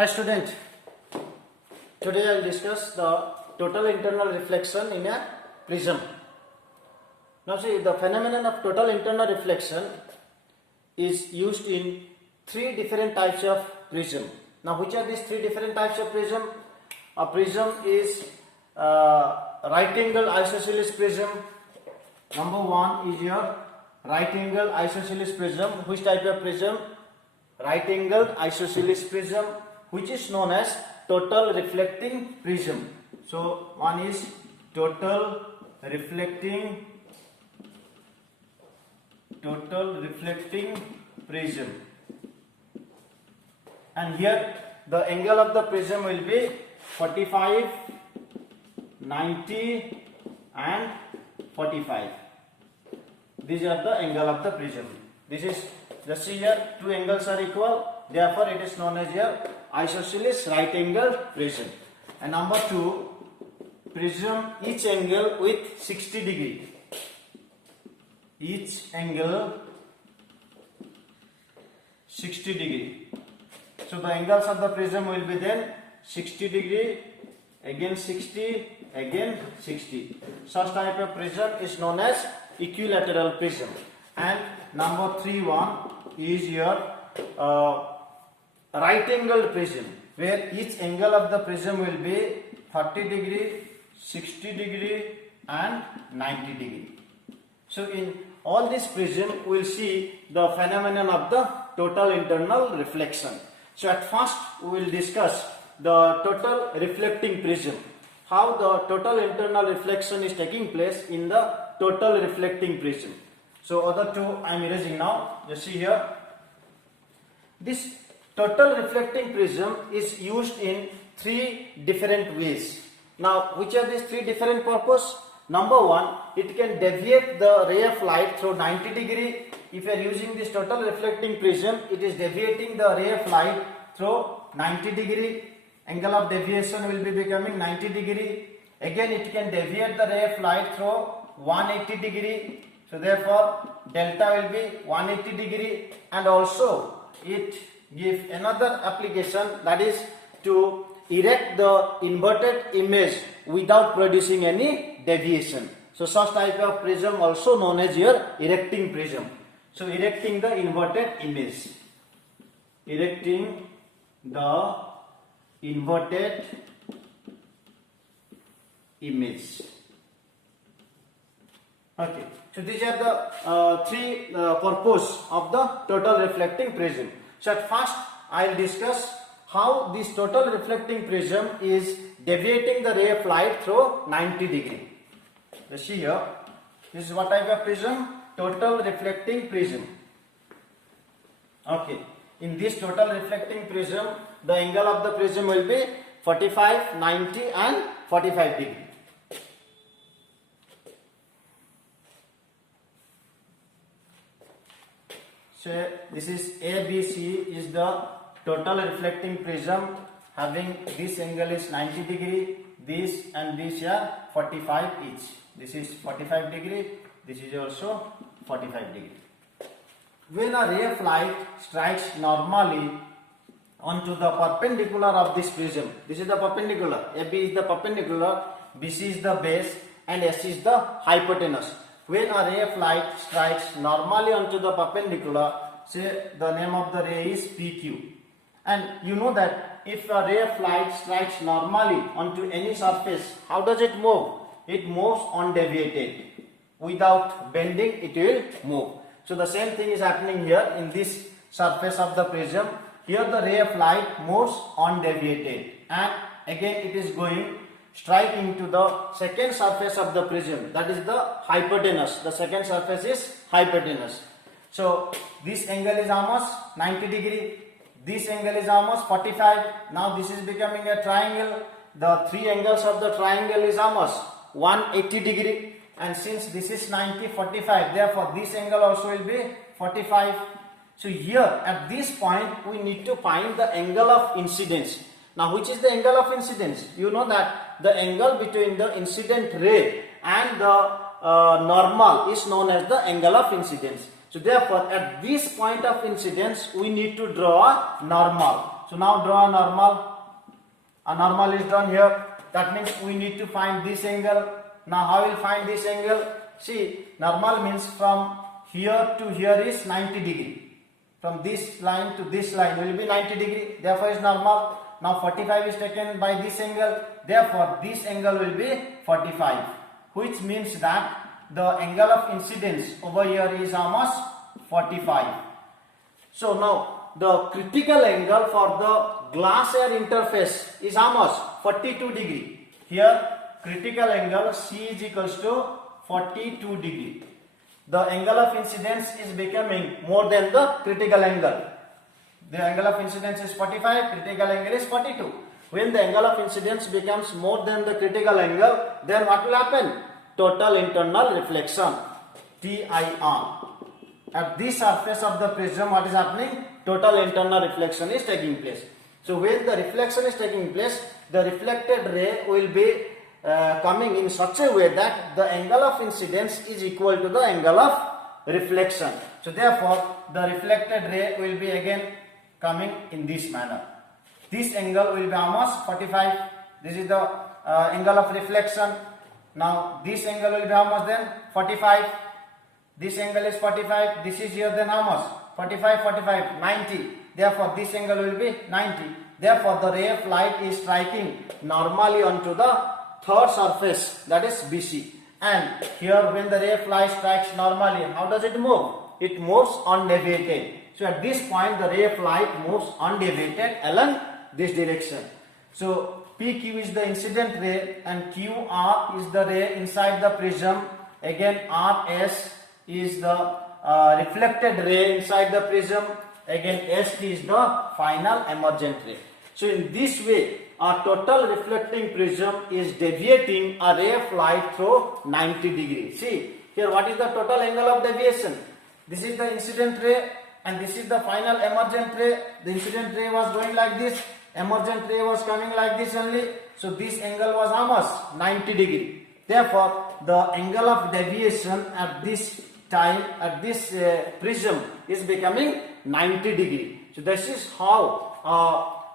Hi student, today I will discuss the total internal reflection in a prism. Now see, the phenomenon of total internal reflection is used in three different types of prism. Now which are these three different types of prism? A prism is right angle isosceles prism. Number one is your right angle isosceles prism. Which type of prism? Right angle isosceles prism, which is known as total reflecting prism. So one is total reflecting prism, and here the angle of the prism will be 45, 90 and 45. These are the angle of the prism. This is, just see here, two angles are equal, therefore it is known as your isosceles right angle prism. And number two, prism each angle with 60 degree. Each angle 60 degree. So the angles of the prism will be then 60 degree, again 60, again 60. Such type of prism is known as equilateral prism. And number 3 is your right angled prism, where each angle of the prism will be 30 degree, 60 degree and 90 degree. So in all this prism we will see the phenomenon of the total internal reflection. So at first we will discuss the total reflecting prism, how the total internal reflection is taking place in the total reflecting prism. So other two I am erasing now. Just see here, this total reflecting prism is used in three different ways. Now which are these three different purposes? Number one, it can deviate the ray of light through 90 degree. If you are using this total reflecting prism, it is deviating the ray of light through 90 degree. Angle of deviation will be becoming 90 degree. Again it can deviate the ray of light through 180 degree. So therefore delta will be 180 degree, and also it gives another application, that is to erect the inverted image without producing any deviation. So such type of prism also known as your erecting prism. So erecting the inverted image. Erecting the inverted image. Okay. So these are the three purposes of the total reflecting prism. So at first I will discuss how this total reflecting prism is deviating the ray of light through 90 degree. Let's see here. This is what type of prism? Total reflecting prism. Okay. In this total reflecting prism, the angle of the prism will be 45, 90 and 45 degree. So this is ABC is the total reflecting prism, having this angle is 90 degree, this and this are 45 each. This is 45 degree, this is also 45 degree. When a ray of light strikes normally onto the perpendicular of this prism, this is the perpendicular, AB is the perpendicular, BC is the base and AC is the hypotenuse. When a ray of light strikes normally onto the perpendicular, say the name of the ray is PQ. And you know that if a ray of light strikes normally onto any surface, how does it move? It moves undeviated. Without bending, it will move. So the same thing is happening here in this surface of the prism. Here the ray of light moves undeviated, and again it is going strike into the second surface of the prism, that is the hypotenuse. The second surface is hypotenuse. So this angle is almost 90 degree, this angle is almost 45. Now this is becoming a triangle. The three angles of the triangle is almost 180 degree, and since this is 90, 45, therefore this angle also will be 45. So here at this point we need to find the angle of incidence. Now which is the angle of incidence? You know that the angle between the incident ray and the normal is known as the angle of incidence. So therefore at this point of incidence we need to draw a normal. So now draw a normal. A normal is drawn here. That means we need to find this angle. Now how will find this angle? See, normal means from here to here is 90 degree. From this line to this line will be 90 degree. Therefore is normal. Now 45 is taken by this angle. Therefore this angle will be 45. Which means that the angle of incidence over here is how much? 45. So now the critical angle for the glass air interface is how much? 42 degree. Here critical angle C is equals to 42 degree. The angle of incidence is becoming more than the critical angle. The angle of incidence is 45, critical angle is 42. When the angle of incidence becomes more than the critical angle, then what will happen? Total internal reflection, TIR. At this surface of the prism, what is happening? Total internal reflection is taking place. So when the reflection is taking place, the reflected ray will be coming in such a way that the angle of incidence is equal to the angle of reflection. So therefore, the reflected ray will be again coming in this manner. This angle will be almost 45. This is the angle of reflection. Now this angle will be how much then? 45. This angle is 45. This is here then how much? 45, 45, 90. Therefore this angle will be 90. Therefore the ray of light is striking normally onto the third surface, that is BC. And here when the ray of light strikes normally, how does it move? It moves undeviated. So at this point the ray of light moves undeviated along this direction. So PQ is the incident ray and QR is the ray inside the prism. Again RS is the reflected ray inside the prism. Again ST is the final emergent ray. So in this way, a total reflecting prism is deviating a ray of light through 90 degrees. See, here what is the total angle of deviation? This is the incident ray and this is the final emergent ray. The incident ray was going like this, emergent ray was coming like this only. So this angle was how much? 90 degree. Therefore, the angle of deviation at this time, at this prism is becoming 90 degree. So this is how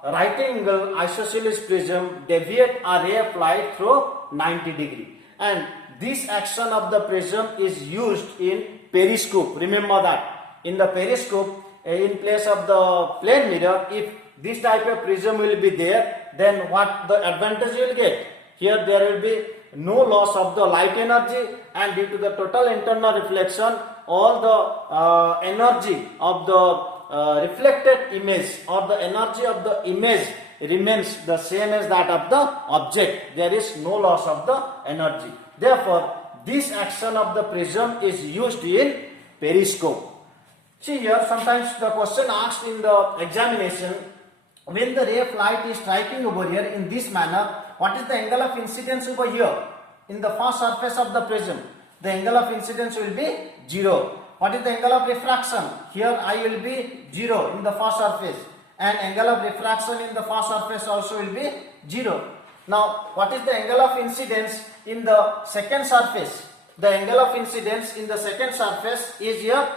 right angle isosceles prism deviate a ray of light through 90 degree. And this action of the prism is used in periscope. Remember that in the periscope, in place of the plane mirror, if this type of prism will be there, then what the advantage you will get? Here there will be no loss of the light energy, and due to the total internal reflection, all the energy of the reflected image or the energy of the image remains the same as that of the object. There is no loss of the energy. Therefore, this action of the prism is used in periscope. See here, sometimes the question asked in the examination, when the ray of light is striking over here in this manner, what is the angle of incidence over here? In the first surface of the prism, the angle of incidence will be 0. What is the angle of refraction? Here I will be 0 in the first surface, and angle of refraction in the first surface also will be 0. Now what is the angle of incidence in the second surface? The angle of incidence in the second surface is here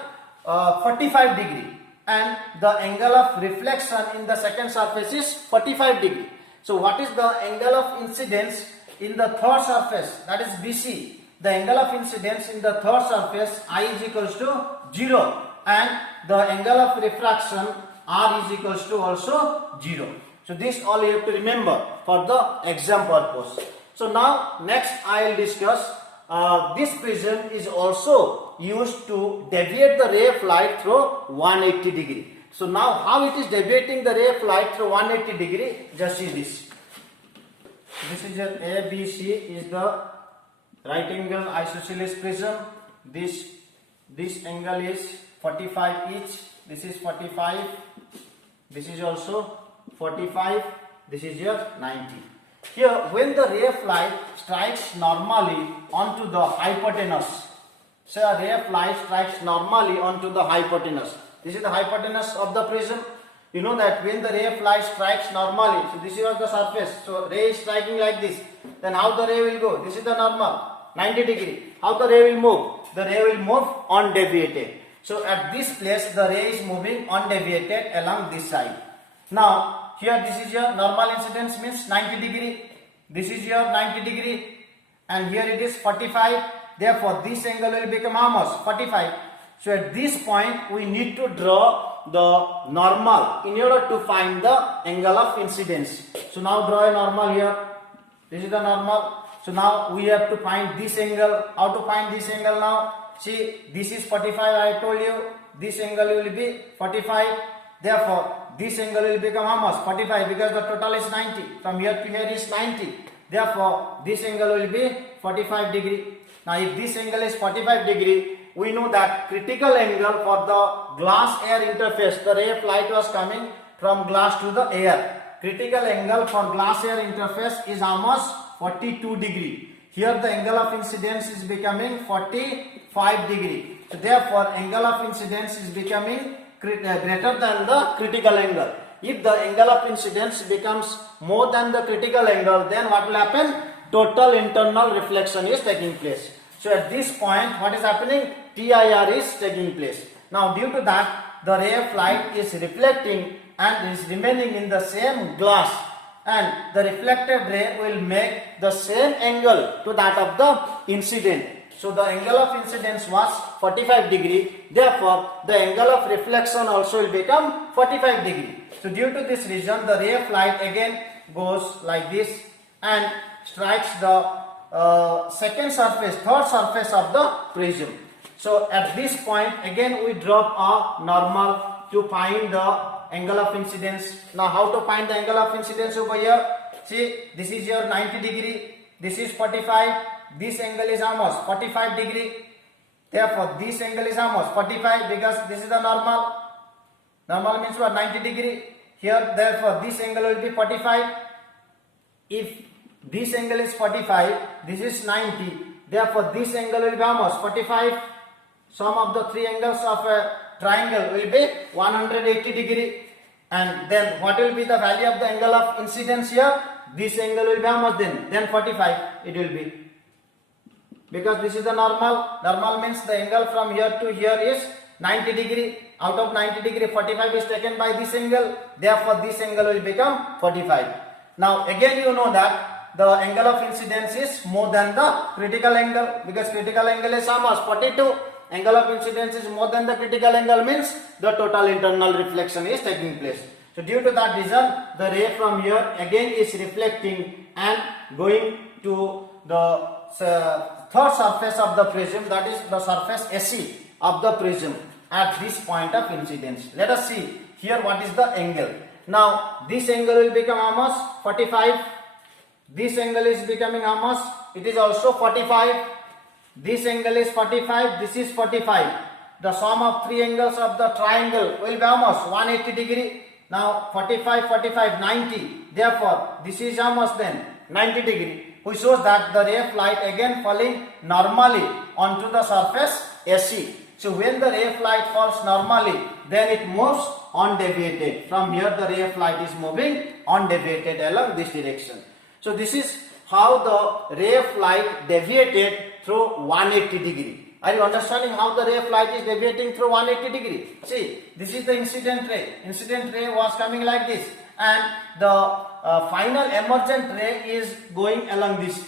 45 degree, and the angle of reflection in the second surface is 45 degree. So what is the angle of incidence in the third surface, that is BC? The angle of incidence in the third surface I is equals to 0, and the angle of refraction R is equals to also 0. So this all you have to remember for the exam purpose. So now next I will discuss this prism is also used to deviate the ray of light through 180 degree. So now how it is deviating the ray of light through 180 degree, just see this. This is your ABC is the right angle isosceles prism. This angle is 45 each. This is 45. This is also 45. This is your 90. Here, when the ray of light strikes normally onto the hypotenuse, say a ray of light strikes normally onto the hypotenuse. This is the hypotenuse of the prism. You know that when the ray of light strikes normally, so this is the surface. So ray is striking like this. Then how the ray will go? This is the normal. 90 degree. How the ray will move? The ray will move undeviated. So at this place the ray is moving undeviated along this side. Now here this is your normal incidence means 90 degree. This is your 90 degree and here it is 45. Therefore, this angle will become how much? 45. So at this point we need to draw the normal in order to find the angle of incidence. So now draw a normal here. This is the normal. So now we have to find this angle. How to find this angle now? See, this is 45, I told you. This angle will be 45. Therefore, this angle will become how much? 45 because the total is 90. From here to here is 90. Therefore, this angle will be 45 degree. Now, if this angle is 45 degree, we know that critical angle for the glass air interface, the ray of light was coming from glass to the air. Critical angle for glass air interface is almost 42 degree. Here the angle of incidence is becoming 45 degree. So therefore, angle of incidence is becoming greater than the critical angle. If the angle of incidence becomes more than the critical angle, then what will happen? Total internal reflection is taking place. So at this point, what is happening? TIR is taking place. Now due to that, the ray of light is reflecting and is remaining in the same glass, and the reflected ray will make the same angle to that of the incident. So the angle of incidence was 45 degree. Therefore, the angle of reflection also will become 45 degree. So due to this reason, the ray of light again goes like this and strikes the second surface, third surface of the prism. So at this point, again we drop a normal to find the angle of incidence. Now how to find the angle of incidence over here? See, this is your 90 degree, this is 45, this angle is almost 45 degree. Therefore, this angle is almost 45 because this is the normal. Normal means what? 90 degree. Here, therefore, this angle will be 45. If this angle is 45, this is 90. Therefore, this angle will be almost 45. Sum of the three angles of a triangle will be 180 degree. And then what will be the value of the angle of incidence here? This angle will be how much then? Then 45 it will be. Because this is the normal. Normal means the angle from here to here is 90 degree. Out of 90 degree, 45 is taken by this angle. Therefore, this angle will become 45. Now, again you know that the angle of incidence is more than the critical angle, because critical angle is how much? 42. Angle of incidence is more than the critical angle means the total internal reflection is taking place. So due to that reason, the ray from here again is reflecting and going to the third surface of the prism, that is the surface AC of the prism at this point of incidence. Let us see here what is the angle. Now this angle will become almost 45. This angle is becoming almost, it is also 45. This angle is 45, this is 45. The sum of three angles of the triangle will be almost 180 degree. Now 45, 45, 90. Therefore, this is almost then 90 degree, which shows that the ray of light again falling normally onto the surface AC. So when the ray of light falls normally, then it moves undeviated. From here the ray of light is moving undeviated along this direction. So this is how the ray of light deviated through 180 degree. Are you understanding how the ray of light is deviating through 180 degree? See, this is the incident ray. Incident ray was coming like this, and the final emergent ray is going along this.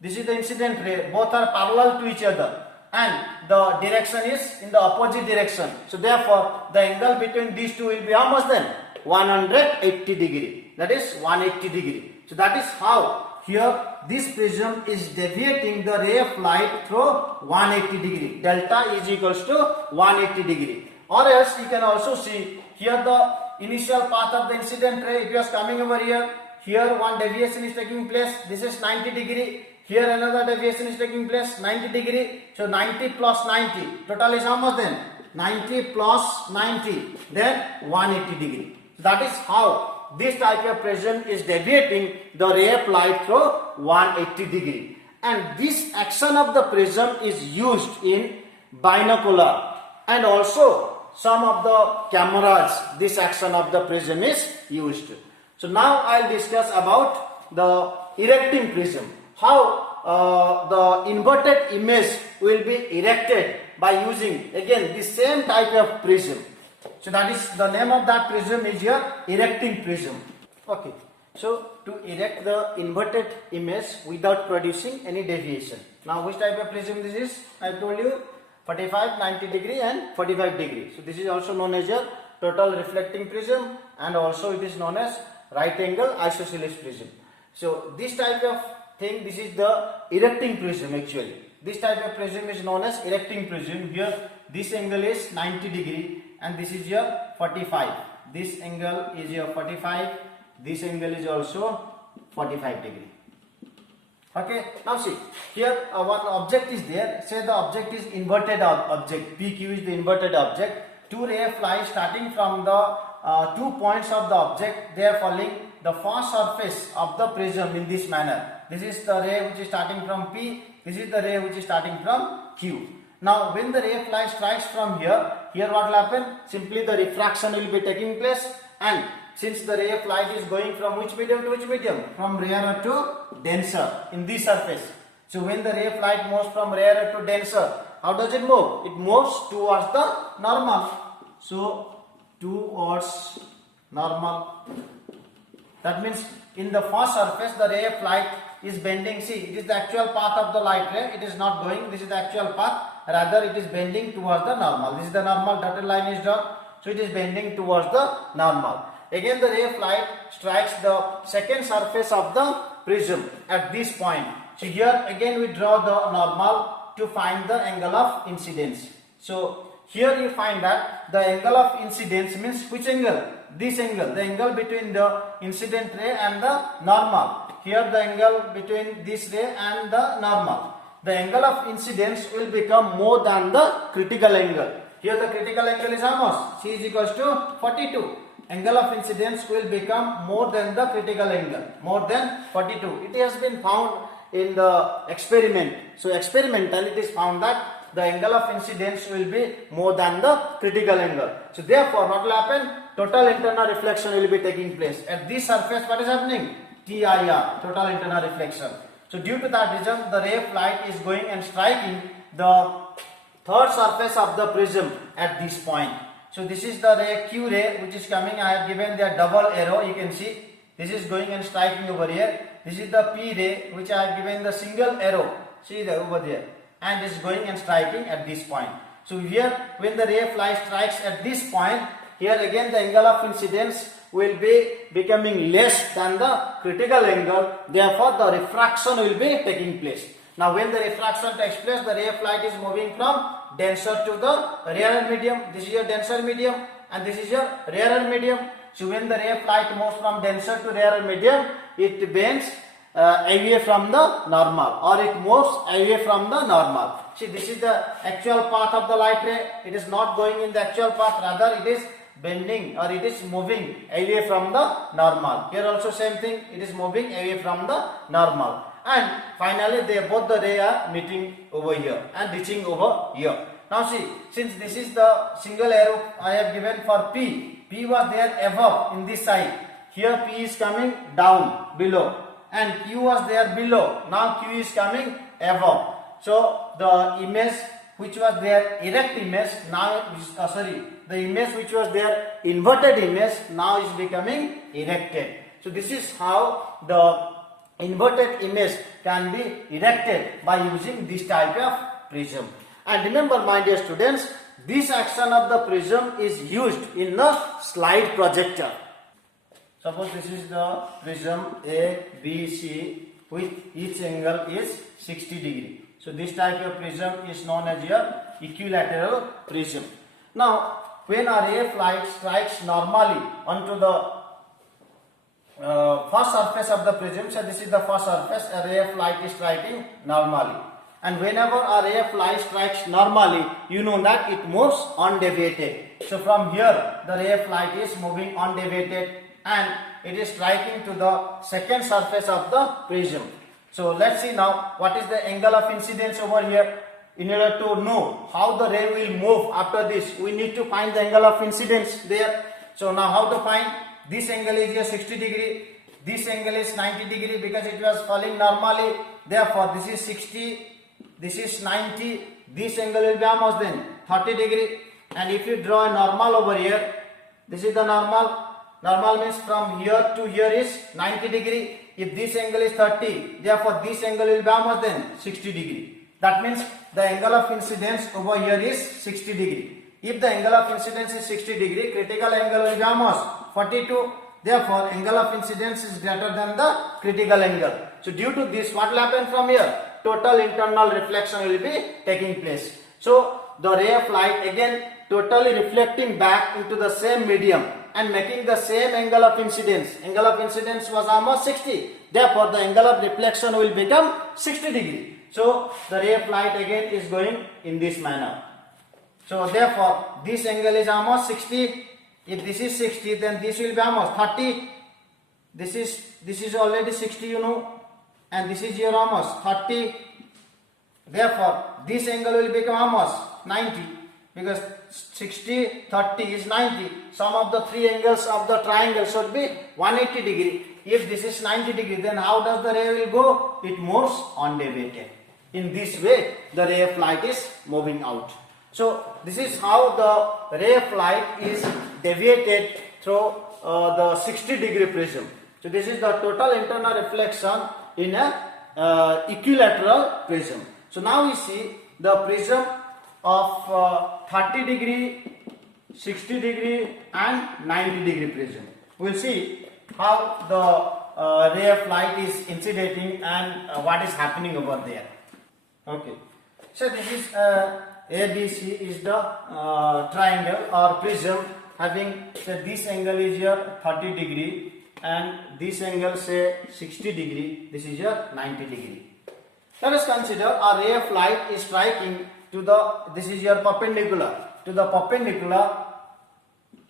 This is the incident ray. Both are parallel to each other, and the direction is in the opposite direction. So therefore, the angle between these two will be how much then? 180 degree. That is 180 degree. So that is how here this prism is deviating the ray of light through 180 degree. Delta is equals to 180 degree. Or else you can also see here the initial path of the incident ray. It was coming over here. Here one deviation is taking place. This is 90 degree. Here another deviation is taking place, 90 degree. So 90 plus 90. Total is how much then? 90 plus 90. Then 180 degree. That is how this type of prism is deviating the ray of light through 180 degree. And this action of the prism is used in binocular, and also some of the cameras, this action of the prism is used. So now I'll discuss about the erecting prism. How the inverted image will be erected by using again the same type of prism. So that is the name of that prism is your erecting prism. Okay. So to erect the inverted image without producing any deviation. Now which type of prism this is? I told you 45, 90 degree and 45 degree. So this is also known as your total reflecting prism, and also it is known as right angle isosceles prism. So this type of thing, this is the erecting prism actually. This type of prism is known as erecting prism. Here this angle is 90 degree and this is your 45. This angle is your 45. This angle is also 45 degree. Okay, now see here one object is there. Say the object is inverted object. PQ is the inverted object. Two rays fly starting from the 2 points of the object. They are falling the far surface of the prism in this manner. This is the ray which is starting from P. This is the ray which is starting from Q. Now when the ray fly strikes from here what will happen? Simply the refraction will be taking place, and since the ray of light is going from which medium to which medium? From rarer to denser in this surface. So when the ray of light moves from rarer to denser, how does it move? It moves towards the normal. So towards normal. That means in the first surface the ray of light is bending. See, it is the actual path of the light ray. It is not going. This is the actual path. Rather it is bending towards the normal. This is the normal. Dotted line is drawn. So it is bending towards the normal. Again the ray of light strikes the second surface of the prism at this point. So here again we draw the normal to find the angle of incidence. So here you find that the angle of incidence means which angle? This angle, the angle between the incident ray and the normal. Here the angle between this ray and the normal. The angle of incidence will become more than the critical angle. Here the critical angle is how much? C is equals to 42. Angle of incidence will become more than the critical angle, more than 42. It has been found in the experiment. So experimentally it is found that the angle of incidence will be more than the critical angle. So therefore what will happen? Total internal reflection will be taking place. At this surface what is happening? TIR, total internal reflection. So due to that reason the ray of light is going and striking the third surface of the prism at this point. So this is the ray Q ray which is coming. I have given the double arrow. You can see this is going and striking over here. This is the P ray which I have given the single arrow. See there over there, and is going and striking at this point. So here when the ray of light strikes at this point, here again the angle of incidence will be becoming less than the critical angle. Therefore the refraction will be taking place. Now when the refraction takes place, the ray of light is moving from denser to the rarer medium. This is your denser medium and this is your rarer medium. So when the ray of light moves from denser to rarer medium, it bends away from the normal, or it moves away from the normal. See, this is the actual path of the light ray. It is not going in the actual path, rather it is bending or it is moving away from the normal. Here also same thing, it is moving away from the normal. And finally both the rays are meeting over here and reaching over here. Now see, since this is the single arrow I have given for P, P was there above in this side. Here P is coming down below, and Q was there below. Now Q is coming above. So the image which was there erect image now is, the image which was there inverted image now is becoming erected. So this is how the inverted image can be erected by using this type of prism. And remember, my dear students, this action of the prism is used in the slide projector. Suppose this is the prism A, B, C with each angle is 60 degree. So this type of prism is known as your equilateral prism. Now when a ray of light strikes normally onto the first surface of the prism, so this is the first surface, a ray of light is striking normally. And whenever a ray of light strikes normally, you know that it moves undeviated. So from here the ray of light is moving undeviated and it is striking to the second surface of the prism. So let's see now what is the angle of incidence over here. In order to know how the ray will move after this, we need to find the angle of incidence there. So now how to find? This angle is here 60 degree, this angle is 90 degree because it was falling normally. Therefore this is 60, this is 90, this angle will be how much then? 30 degree. and if you draw a normal over here, this is the normal. Normal means from here to here is 90 degree. If this angle is 30, therefore this angle will be how much then? 60 degree. That means the angle of incidence over here is 60 degree. If the angle of incidence is 60 degree, critical angle will be how much? 42. Therefore, angle of incidence is greater than the critical angle. So due to this, what will happen from here? Total internal reflection will be taking place. So the ray of light again totally reflecting back into the same medium and making the same angle of incidence. Angle of incidence was almost 60. Therefore, the angle of reflection will become 60 degree. So the ray of light again is going in this manner. So therefore, this angle is almost 60. If this is 60, then this will be almost 30. This is already 60, you know, and this is here almost 30. Therefore, this angle will become almost 90 because 60, 30 is 90. Sum of the three angles of the triangle should be 180 degree. If this is 90 degree, then how does the ray will go? It moves undeviated. In this way, the ray of light is moving out. So this is how the ray of light is deviated through the 60 degree prism. So this is the total internal reflection in a equilateral prism. So now we see the prism of 30 degree, 60 degree and 90 degree prism. We will see how the ray of light is incidentating and what is happening over there. Okay. So this is ABC is the triangle or prism having, say, this angle is here 30 degree and this angle say 60 degree, this is here 90 degree. Let us consider a ray of light is striking to the, this is your perpendicular, to the perpendicular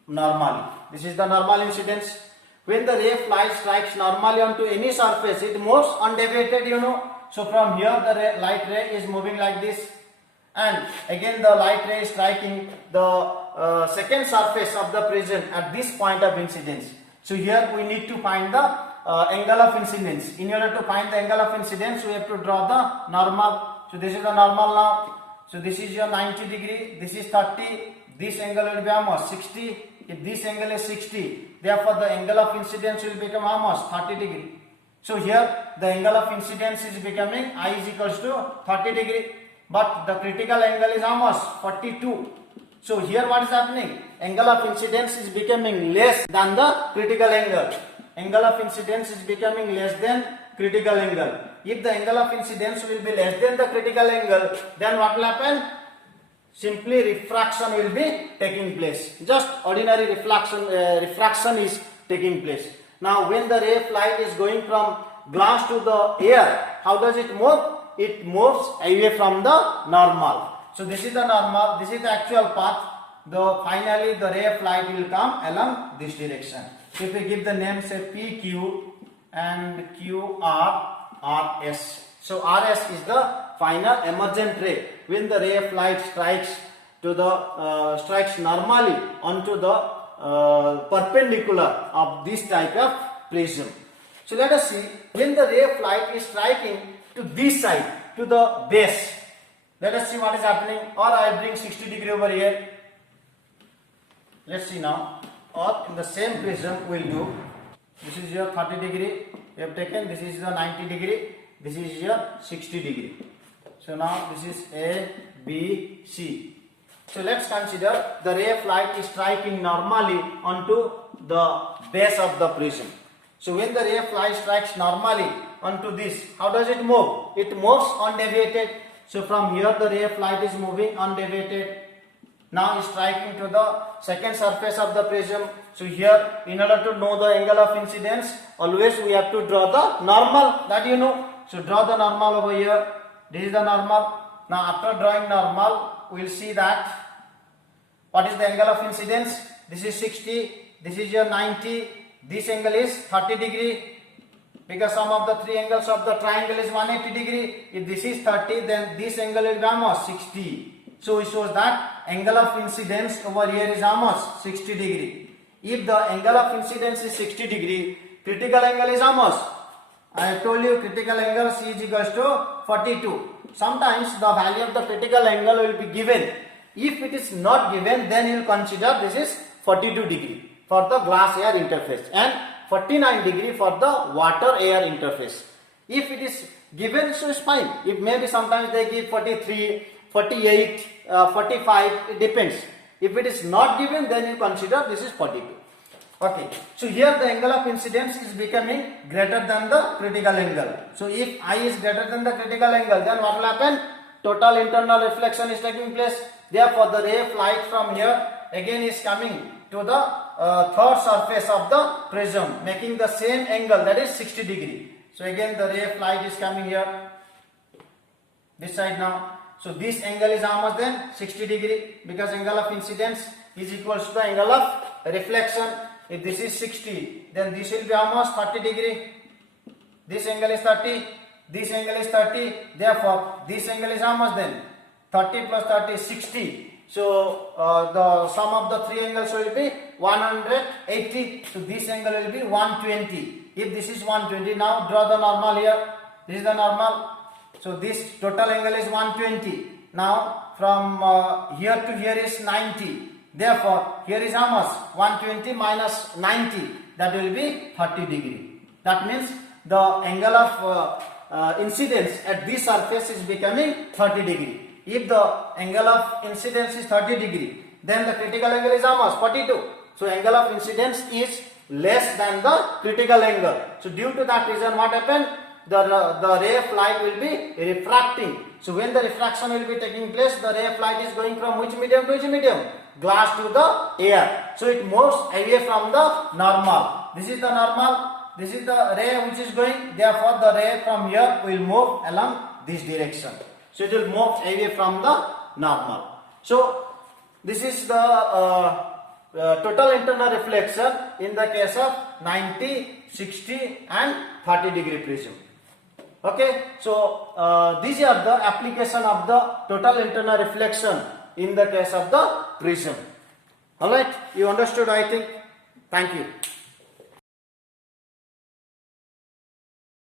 normally. This is the normal incidence. When the ray of light strikes normally onto any surface, it moves undeviated, you know. So from here the light ray is moving like this, and again the light ray is striking the second surface of the prism at this point of incidence. So here we need to find the angle of incidence. In order to find the angle of incidence, we have to draw the normal. So this is the normal now. So this is your 90 degree, this is 30, this angle will be almost 60. If this angle is 60, therefore the angle of incidence will become almost 30 degree. So here the angle of incidence is becoming I is equals to 30 degree, but the critical angle is almost 42. So here what is happening? Angle of incidence is becoming less than the critical angle. Angle of incidence is becoming less than critical angle. If the angle of incidence will be less than the critical angle, then what will happen? Simply refraction will be taking place. Just ordinary refraction is taking place. Now when the ray of light is going from glass to the air, how does it move? It moves away from the normal. So this is the normal, this is the actual path. Finally the ray of light will come along this direction. So if we give the name, say PQ and QR, RS. So RS is the final emergent ray. When the ray of light strikes to the strikes normally onto the perpendicular of this type of prism. So let us see, when the ray of light is striking to this side, to the base, let us see what is happening. Or I will bring 60 degree over here. Let's see now. Or in the same prism we will do. This is your 30 degree. We have taken. This is the 90 degree. This is your 60 degree. So now this is A, B, C. So let's consider the ray of light is striking normally onto the base of the prism. So when the ray of light strikes normally onto this, how does it move? It moves undeviated. So from here the ray of light is moving undeviated. Now is striking to the second surface of the prism. So here, in order to know the angle of incidence, always we have to draw the normal, that you know. So draw the normal over here. This is the normal. Now after drawing normal, we will see that what is the angle of incidence? This is 60, this is your 90, this angle is 30 degree. Because sum of the three angles of the triangle is 180 degree. If this is 30, then this angle will be almost 60. So it shows that angle of incidence over here is almost 60 degree. If the angle of incidence is 60 degree, critical angle is almost, I have told you critical angle C is equals to 42. Sometimes the value of the critical angle will be given If it is not given, then you will consider this is 42 degree for the glass air interface and 49 degree for the water air interface. If it is given, so it's fine. It maybe sometimes they give 43, 48, 45, it depends. If it is not given, then you consider this is 42. Okay, so here the angle of incidence is becoming greater than the critical angle. So if I is greater than the critical angle, then what will happen? Total internal reflection is taking place. Therefore, the ray of light from here again is coming to the third surface of the prism, making the same angle, that is 60 degree. So again the ray of light is coming here, this side now. So this angle is how much then? 60 degree, because angle of incidence is equals to the angle of reflection. If this is 60, then this will be almost 30 degree. This angle is 30, this angle is 30. Therefore, this angle is how much then? 30 plus 30 is 60. So the sum of the three angles will be 180. So this angle will be 120. If this is 120, now draw the normal here. This is the normal. So this total angle is 120. Now from here to here is 90. Therefore, here is how much? 120 minus 90. That will be 30 degree. That means the angle of incidence at this surface is becoming 30 degree. If the angle of incidence is 30 degree, then the critical angle is how much? 42. So angle of incidence is less than the critical angle. So due to that reason, what happened? The ray of light will be refracting. So when the refraction will be taking place, the ray of light is going from which medium to which medium? Glass to the air. So it moves away from the normal. This is the normal. This is the ray which is going. Therefore, the ray from here will move along this direction. So it will move away from the normal. So this is the total internal reflection in the case of 90, 60 and 30 degree prism. Okay, so these are the application of the total internal reflection in the case of the prism. Alright, you understood, I think. Thank you.